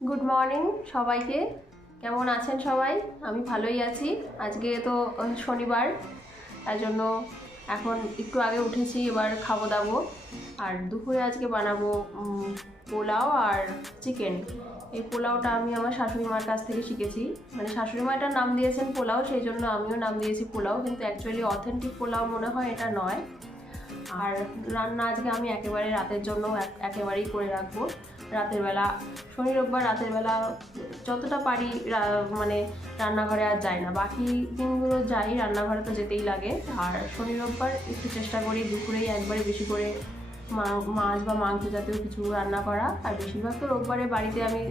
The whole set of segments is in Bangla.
গুড মর্নিং সবাইকে। কেমন আছেন সবাই? আমি ভালোই আছি। আজকে তো শনিবার, তাই জন্য এখন একটু আগে উঠেছি, এবার খাবো দাবো। আর দুপুরে আজকে বানাবো পোলাও আর চিকেন। এই পোলাওটা আমি আমার শাশুড়ি মার কাছ থেকে শিখেছি। মানে শাশুড়ি মা এটার নাম দিয়েছেন পোলাও, সেই জন্য আমিও নাম দিয়েছি পোলাও, কিন্তু অ্যাকচুয়ালি অথেন্টিক পোলাও মনে হয় এটা নয়। আর রান্না আজকে আমি একেবারে রাতের জন্য একেবারেই করে রাখবো। রাতের বেলা, শনি রোববার রাতের বেলা যতটা পারি মানে রান্নাঘরে আর যাই না। বাকি দিনগুলো যাই, রান্নাঘরে তো যেতেই লাগে। আর শনি রোববার একটু চেষ্টা করি দুপুরেই একবারে বেশি করে মাছ বা মাংস জাতীয় কিছু রান্না করা। আর বেশিরভাগ তো রোববারে বাড়িতে আমি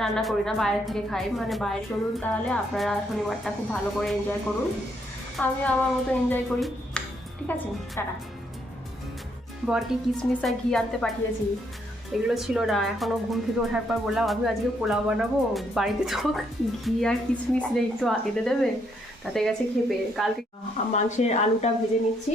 রান্না করি না, বাইরে থেকে খাই। মানে বাইরে চলুন, তাহলে আপনারা শনিবারটা খুব ভালো করে এনজয় করুন, আমি আমার মতো এনজয় করি। ঠিক আছে, টাটা। বরকে কিশমিশ আর ঘি আনতে পাঠিয়েছি, এগুলো ছিল না। এখনও ঘুম থেকে ওঠার পর বললাম আমি আজকে পোলাও বানাবো, বাড়িতে তো ঘি আর কিশমিশ নেই, একটু এনে দেবে। তাতে গেছে খেপে। কালকে মাংসের আলুটা ভেজে নিচ্ছি।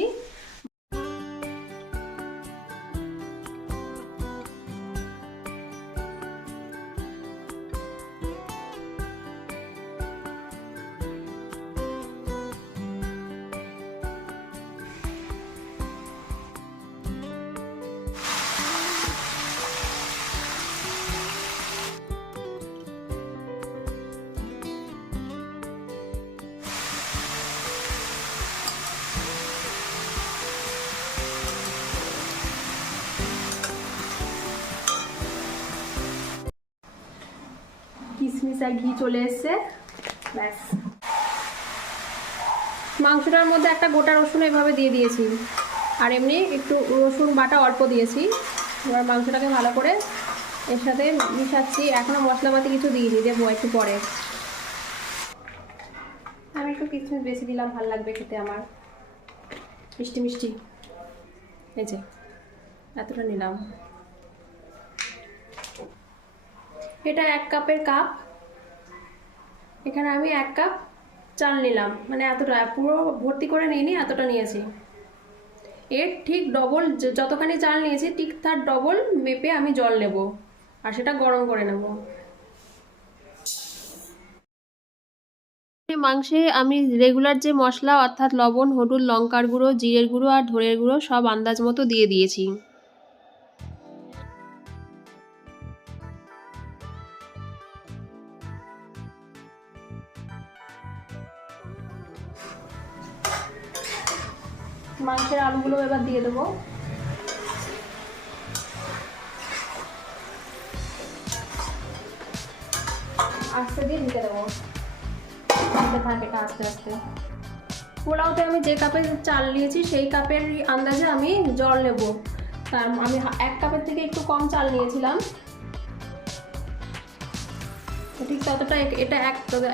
কিশমিশ আর ঘি চলে এসছে, ব্যাস। মাংসটার মধ্যে একটা গোটা রসুন এভাবে দিয়ে দিয়েছি, আর এমনি একটু রসুন বাটা অল্প দিয়েছি। এবার মাংসটাকে ভালো করে এর সাথে মিশাচ্ছি। এখনও মশলাপাতি কিছু দিইনি, দেবো একটু পরে। আমি একটু কিশমিশ বেশি দিলাম, ভালো লাগবে খেতে আমার, মিষ্টি মিষ্টি। এই যে এতটা নিলাম। এটা 1 কাপের কাপ। এখানে আমি 1 কাপ চাল নিলাম, মানে এতটা, পুরো ভর্তি করে নিইনি, এতটা নিয়েছি। এর ঠিক ডবল, যতখানি চাল নিয়েছি ঠিক তার ডবল মেপে আমি জল নেব, আর সেটা গরম করে নেব। মাংসে আমি রেগুলার যে মশলা, অর্থাৎ লবণ, হলুদ, লঙ্কার গুঁড়ো, জিরের গুঁড়ো আর ধনের গুঁড়ো সব আন্দাজ মতো দিয়ে দিয়েছি। মাংসের আলুগুলো এবার দিয়ে দেবো। আস্তে দিয়ে ঢেকে দেবো, থাকে এটা আস্তে আস্তে। পোলাওতে আমি যে কাপের চাল নিয়েছি সেই কাপের আন্দাজে আমি জল নেব। তার আমি 1 কাপের থেকে একটু কম চাল নিয়েছিলাম, ঠিক ততটা। এটা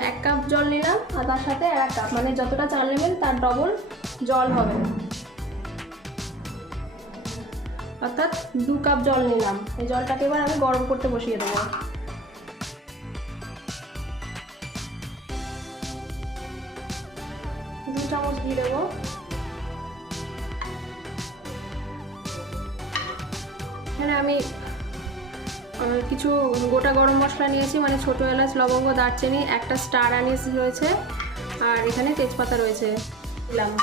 1 কাপ জল নিলাম, আর তার সাথে 1 কাপ, মানে যতটা চাল নেবেন তার ডবল জল হবে, অর্থাৎ 2 কাপ জল নিলাম। এই জলটাকে এবার আমি গরম করতে বসিয়ে দেবো। 2 চামচ দিয়ে দেবো। এখানে আমি কিছু গোটা গরম মশলা নিয়েছি, মানে ছোটো এলাচ, লবঙ্গ, দারচিনি, একটা স্টার আনিস রয়েছে, আর এখানে তেজপাতা রয়েছে, দিলাম।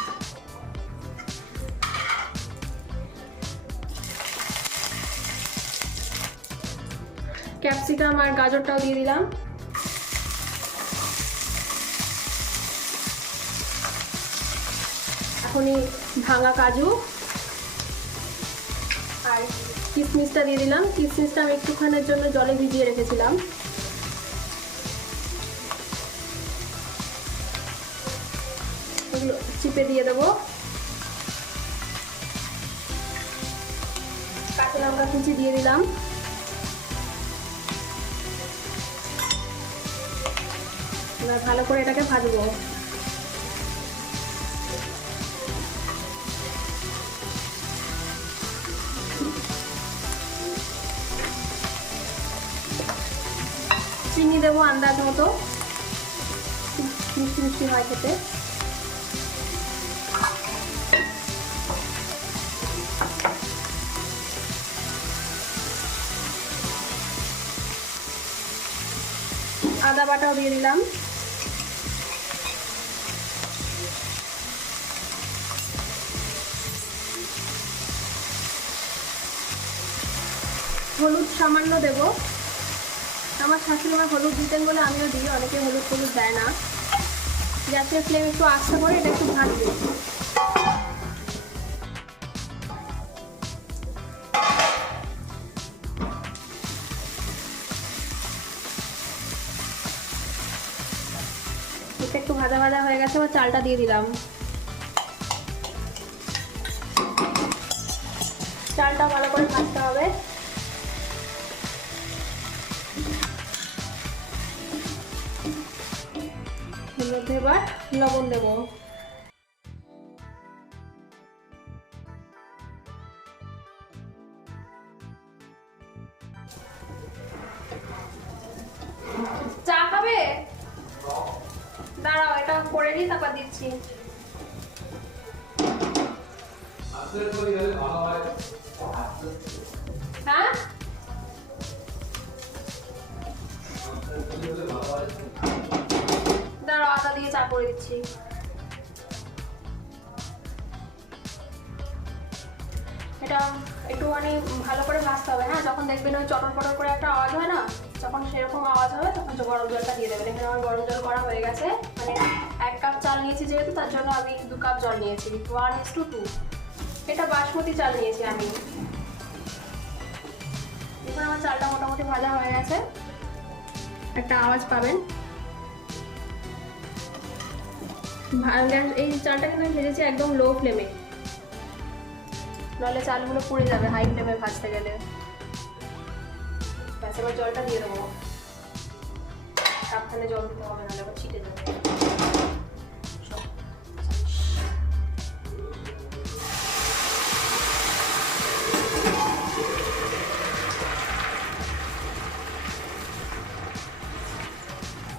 ক্যাপসিকাম আর গাজরটাও দিয়ে দিলাম। এখনই ভাঙা কাজু আর কিশমিশটা দিয়ে দিলাম। কিশমিশটা আমি একটুখানের জন্য জলে ভিজিয়ে রেখেছিলাম। এগুলো চিপে দিয়ে দেবো। কাঁচা লঙ্কা কুচি দিয়ে দিলাম। এবার ভালো করে এটাকে ভাজবো। চিনি দেবো আন্দাজ মতো, মিষ্টি মিষ্টি হয় খেতে। আদা বাটাও দিয়ে দিলাম। হলুদ সামান্য দেব। আমার শাশুড়ি মা হলুদ দিতেন বলে আমিও দিই, অনেকে হলুদ হলুদ দেয় না। গ্যাসের ফ্লেম একটু আস্তে করে এটা একটু ভাজবে। এটা একটু ভাজা ভাজা হয়ে গেছে, এবার চালটা দিয়ে দিলাম। চালটা ভালো করে ভাজতে হবে। এর মধ্যে এবার লবণ দেব। চা খাবে? দাঁড়াও, এটা করে নিই তারপর দিচ্ছি। হ্যাঁ, দাঁড়াও, আদা দিয়ে চা করে দিচ্ছি। এটা একটুখানি ভালো করে ভাজতে হবে। হ্যাঁ, যখন দেখবেন ওই চটর পটর করে একটা আওয়াজ হয় না, যখন সেরকম আওয়াজ হবে তখন গরম জলটা দিয়ে দেবেন। এখানে আমার গরম জল করা হয়ে গেছে। মানে 1 কাপ চাল নিয়েছি যেহেতু, তার জন্য আমি 2 কাপ জল নিয়েছি, 1:2। এটা বাসমতি চাল নিয়েছি আমি। এখন আমার চালটা মোটামুটি ভাজা হয়ে গেছে, একটা আওয়াজ পাবেন। এই চালটা কিন্তু আমি ভেজেছি একদম লো ফ্লেমে, নাহলে চালগুলো পুড়ে যাবে হাই ফ্লেমে ভাজতে গেলে। ব্যাস, এবার জলটা দিয়ে দেবো। সাবধানে জল দিতে হবে, নাহলে আবার ছিটে যাবে।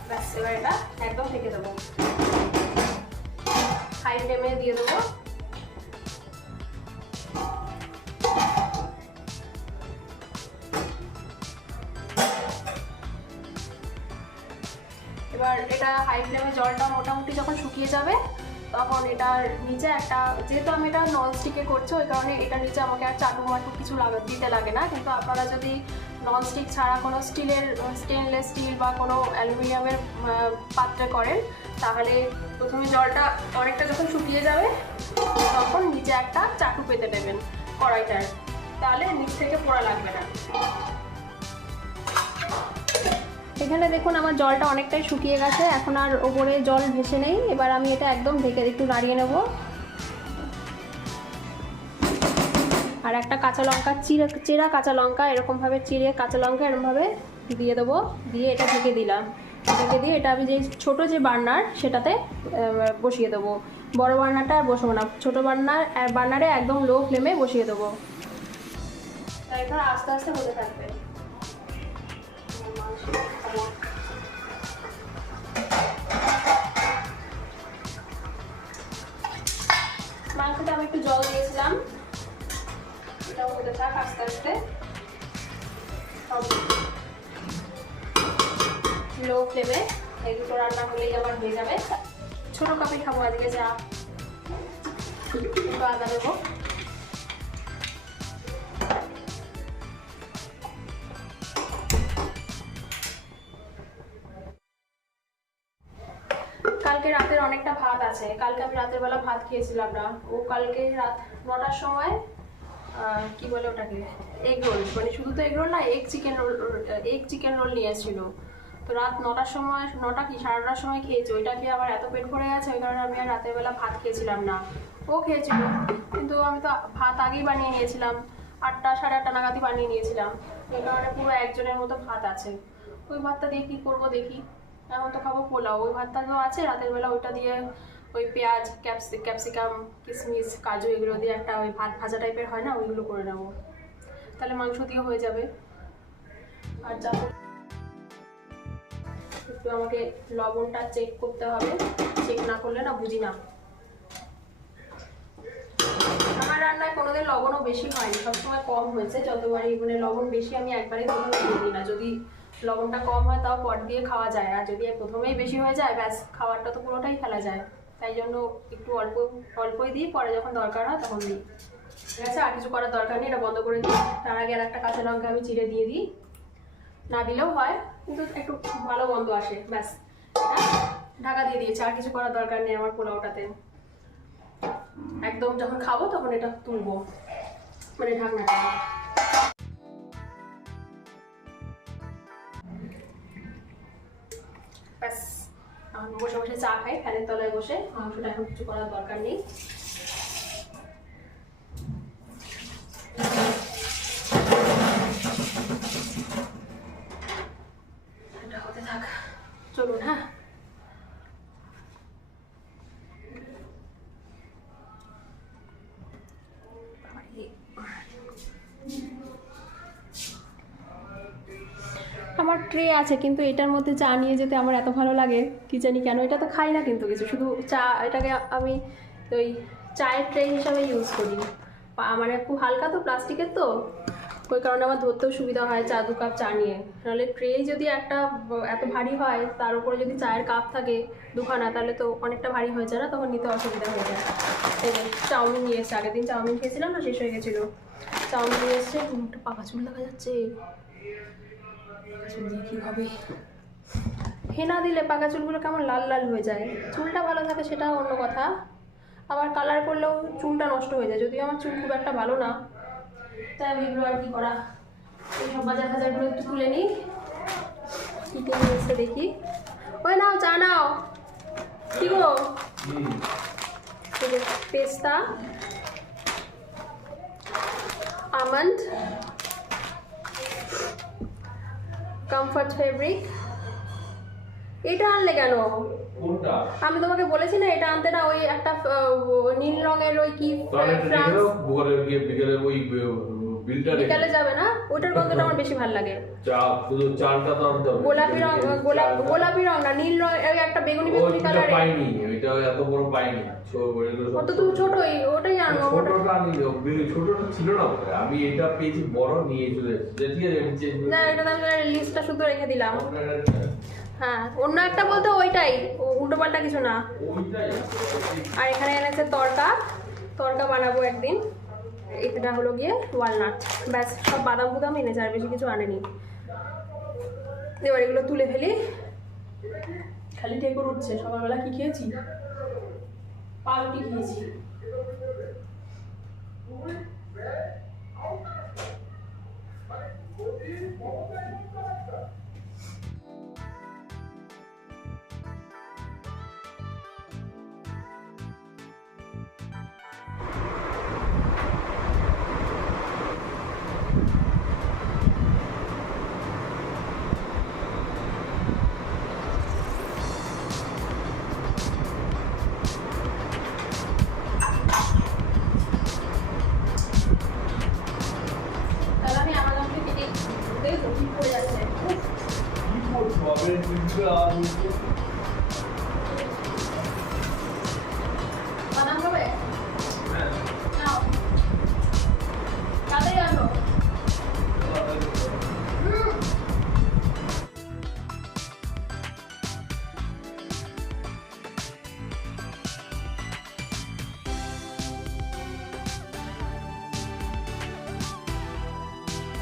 ব্যাস, এবার এটা একদম ঢেকে দেবো, হাই ফ্লেমে দিয়ে দেবো। এবার এটা হাই ফ্লেমে জলটা মোটামুটি যখন শুকিয়ে যাবে, তখন এটার নিচে একটা, যেহেতু আমি এটা ননস্টিকে করছি ওই কারণে এটার নিচে আমাকে আর চাটু মাটু কিছু দিতে লাগে না। কিন্তু আপনারা যদি ননস্টিক ছাড়া কোনো স্টেনলেস স্টিল বা কোনো অ্যালুমিনিয়ামের পাত্রে করেন, তাহলে প্রথমে জলটা অনেকটা যখন শুকিয়ে যাবে তখন নিচে একটা চাটু পেতে দেবেন কড়াইটার, তাহলে নিচ থেকে পোড়া লাগবে না। এখানে দেখুন আমার জলটা অনেকটাই শুকিয়ে গেছে, এখন আর ওপরে জল ভেসে নেই। এবার আমি এটা একদম ঢেকে একটু নাড়িয়ে নেব। আর একটা কাঁচা লঙ্কা, চেরা কাঁচা লঙ্কা, এরকমভাবে চিড়ে কাঁচা লঙ্কা এরকমভাবে দিয়ে দেবো। দিয়ে এটা ঢেকে দিলাম। ঢেকে দিয়ে এটা আমি যে ছোটো যে বার্নার সেটাতে বসিয়ে দেবো। বড় বার্নারটা আর বসবো না, ছোটো বার্নারে একদম লো ফ্লেমে বসিয়ে দেবো। তাই এটা আস্তে আস্তে হতে থাকবে। মাংসটা আমি একটু জল দিয়েছিলাম, এটাও হতে থাক আস্তে আস্তে। লো ফ্লেমে এই দুটো রান্না হলেই আমার হয়ে যাবে। ছোটো কাপে খাবো আজকে চা। একটু আদা দেবো। কালকে রাতের অনেকটা ভাত আছে, কালকে আমি রাতের বেলা ভাত খেয়েছিলাম না। ও কালকে রাত 9টার সময় কি বলে ওটাকে, এগ রোল, মানে শুধু তো এগ রোল না, এগ চিকেন রোল নিয়ে এসেছিলো। তো রাত 9টার সময়, 9টা কি 9:30টার সময় খেয়েছি। ওইটা খেয়ে আমার এত পেট ভরে গেছে, ওই কারণে আমি আর রাতের বেলা ভাত খেয়েছিলাম না। ও খেয়েছিল, কিন্তু আমি তো ভাত আগেই বানিয়ে নিয়েছিলাম, 8টা 8:30 নাগাদই বানিয়ে নিয়েছিলাম। এই কারণে পুরো একজনের মতো ভাত আছে। ওই ভাতটা দিয়ে কী করবো দেখি। এখন তো খাবো পোলাও, ওই ভাতটা তো আছে রাতের বেলা, ওইটা দিয়ে ওই পেঁয়াজ, ক্যাপসিকাম, কিশমিশ, কাজু এগুলো দিয়ে একটা ওই ভাত ভাজা টাইপের হয় না, ওইগুলো করে নেবো, তাহলে মাংস দিয়ে হয়ে যাবে। আর যা একটু আমাকে লবণটা চেক করতে হবে, চেক না করলে না বুঝি না। আমার রান্নায় কোনোদিন লবণও বেশি হয়নি, সবসময় কম হয়েছে। যতবারই মানে লবণ বেশি আমি একবারে কোথাও দিয়ে দিই না, যদি লবণটা কম হয় তাও পট দিয়ে খাওয়া যায়, আর যদি প্রথমেই বেশি হয়ে যায় ব্যাস খাবারটা তো পুরোটাই ফেলা যায়। তাই জন্য একটু অল্পই দিই, পরে যখন দরকার হয় তখন দিই। ঠিক আছে, আর কিছু করার দরকার নেই, এটা বন্ধ করে দিই। তার আগে আর একটা কাঁচা লঙ্কা আমি চিড়ে দিয়ে দিই, না দিলেও হয় কিন্তু একটু ভালো গন্ধ আসে, ব্যাস। ঢাকা দিয়ে দিয়েছি, আর কিছু করার দরকার নেই আমার পোলাওটাতে। একদম যখন খাবো তখন এটা তুলবো, মানে ঢাকনাটা। ব্যাস এখন বসে বসে চা খাই ফ্যানের তলায় বসে, মাংসটা এখন কিছু করার দরকার নেই। হতে থাক, চলুন। হ্যাঁ, আমার ট্রে আছে কিন্তু এটার মধ্যে চা নিয়ে যেতে আমার এত ভালো লাগে কি জানি কেন। এটা তো খাই না কিন্তু কিছু, শুধু চা, এটাকে আমি ওই চায়ের ট্রে হিসাবে ইউজ করি। মানে খুব হালকা তো, প্লাস্টিকের তো, ওই কারণে আমার ধরতেও সুবিধা হয় চা 2 কাপ চা নিয়ে। নাহলে ট্রে যদি একটা এত ভারী হয়, তার উপরে যদি চায়ের কাপ থাকে 2খানা, তাহলে তো অনেকটা ভারী হয়ে যায় না, তখন নিতে অসুবিধা হয়ে যায়। এই যে চাউমিন নিয়ে এসছে, আগের দিন চাউমিন খেয়েছিলাম না, শেষ হয়ে গেছিলো। চাউমিন নিয়ে এসছে, একটা পাকা চুল দেখা যাচ্ছে। চুল দিয়ে কী হবে, হেনা দিলে পাকা চুলগুলো কেমন লাল লাল হয়ে যায়। চুলটা ভালো থাকে সেটা অন্য কথা, আবার কালার করলেও চুলটা নষ্ট হয়ে যায়। যদিও আমার চুল খুব একটা ভালো না, তাই আমি এগুলো আর কি করা, এইসব বাজার ফাজারগুলো একটু তুলে নিই। কী কে নিয়ে এসে দেখি। ওই নাও চা নাও। কি গো, পেস্তা, আমন্ড, কমফর্ট ফেব্রিক। এটা আনলে কেন? আমি তোমাকে বলেছি না এটা আনতে, না ওই একটা নীল রঙের ওই কি বিকালে যাবে না, ওটার গন্ধটা আমার বেশি ভালো লাগে। গোলাপি রং, গোলাপি রং না, নীল রং, ওই একটা বেগুনি বেগুনি কালারের। পাইনি ওইটা এত বড় পাইনি, ওটা তো ছোটই, ওটাই আনবো। ছোটটা আনলে ছোটটা ছিল না, আমি এটা পেয়েছি বড়, নিয়ে চলে এসেছি। না, এটা আমি লিস্টটা শুধু রেখে দিলাম। হ্যাঁ, অন্য একটা বলতে ওইটাই, উল্টো পাল্টা কিছু না। আর এখানে এনেছে তরকা বানাবো একদিন। এটা হলো গিয়ে ওয়ালনাট, ব্যাস। সব বাদাম বুদাম এনেছে, আর বেশি কিছু আনেনি। এবার এগুলো তুলে ফেলি। খালি ঠেকুর উঠছে। সকালবেলা কি খেয়েছি? পাউরুটি খেয়েছি। বাদাম খাবে? নাও, তাড়াতাড়ি আনো।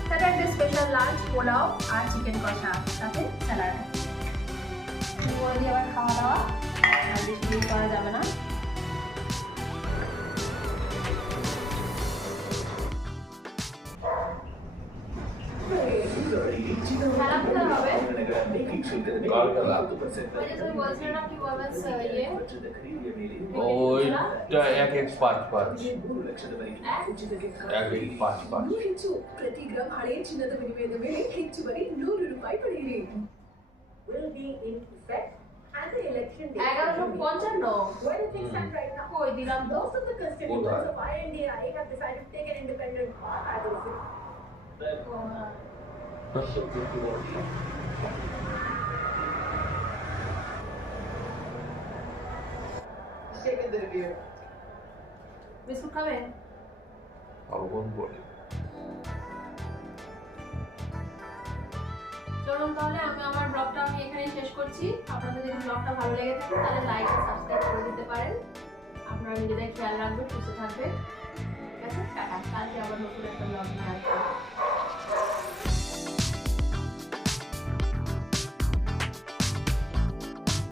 স্যাটারডে স্পেশাল লাঞ্চ, পোলাও আর চিকেন কষা, সাথে স্যালাড। বলে দিয়ে আবার খাওয়া দাওয়া, আর বেশি দিন করা যাবে না। খেলা কোথায় হবে? তুমি বলছিলে না কি বলবেন ইয়ে? ওইটা 1-1-5-5 1-1-5-5 ಪ್ರತಿ ಗ್ರಾಂ ಹಳೆಯ ಚಿನ್ನದ ವಿನಿಮಯದ ಮೇಲೆ ಹೆಚ್ಚುವರಿ ₹100 ಪಡೆಯಿರಿ. Will be in effect at the election day. 1155 When it is done right now, কই দিলাম তো? most of the constituents of INDI have decided to take an independent path. I don't think. Second the review. Biscuit খাবে? অবগণ বলে চলো চলুন তাহলে আমি আমার ব্লগটা এখানেই শেষ করছি। আপনাদের যদি ব্লগটা ভালো লেগে থাকে তাহলে লাইক আর সাবস্ক্রাইব করে দিতে পারেন। আপনারা নিজেদের খেয়াল রাখবেন, সুস্থ থাকবেন।